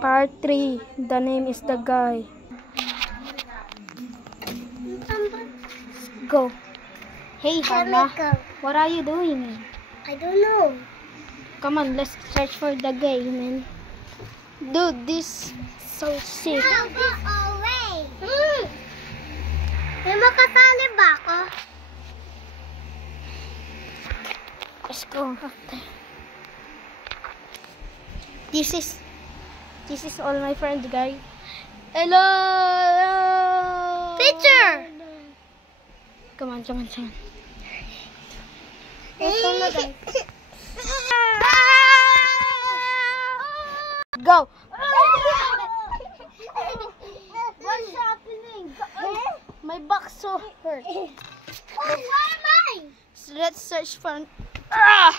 Part 3. The name is the guy. Go. Hey, Hannah. What are you doing? I don't know. Come on, let's search for the guy, man. Dude, this so sick. No, go away. May makasali ba ako? Let's go. This is all my friends, guys. Hello. Picture. Come on. Go. What's happening? My back so hurt. Oh, where am I? So let's search for. Ow.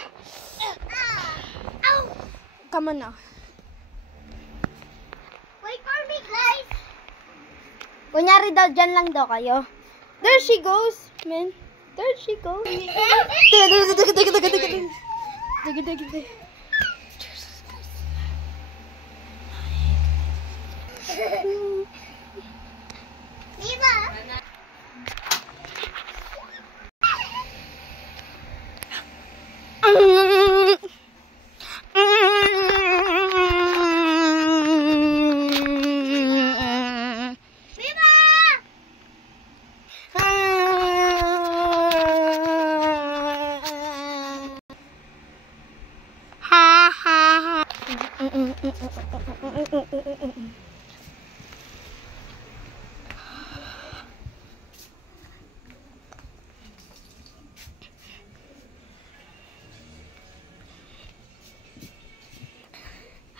Come on now. Wait for me, guys. Kunyari daw, dyan lang daw kayo. There she goes, man. There she goes. Viva.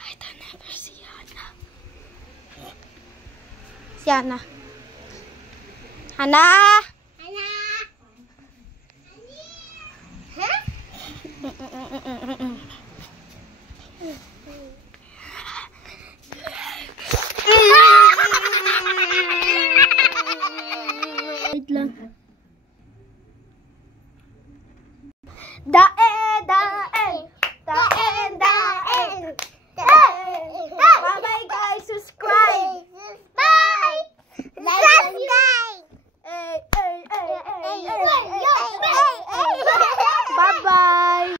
I don't ever see Hannah. Si Hannah. Hannah!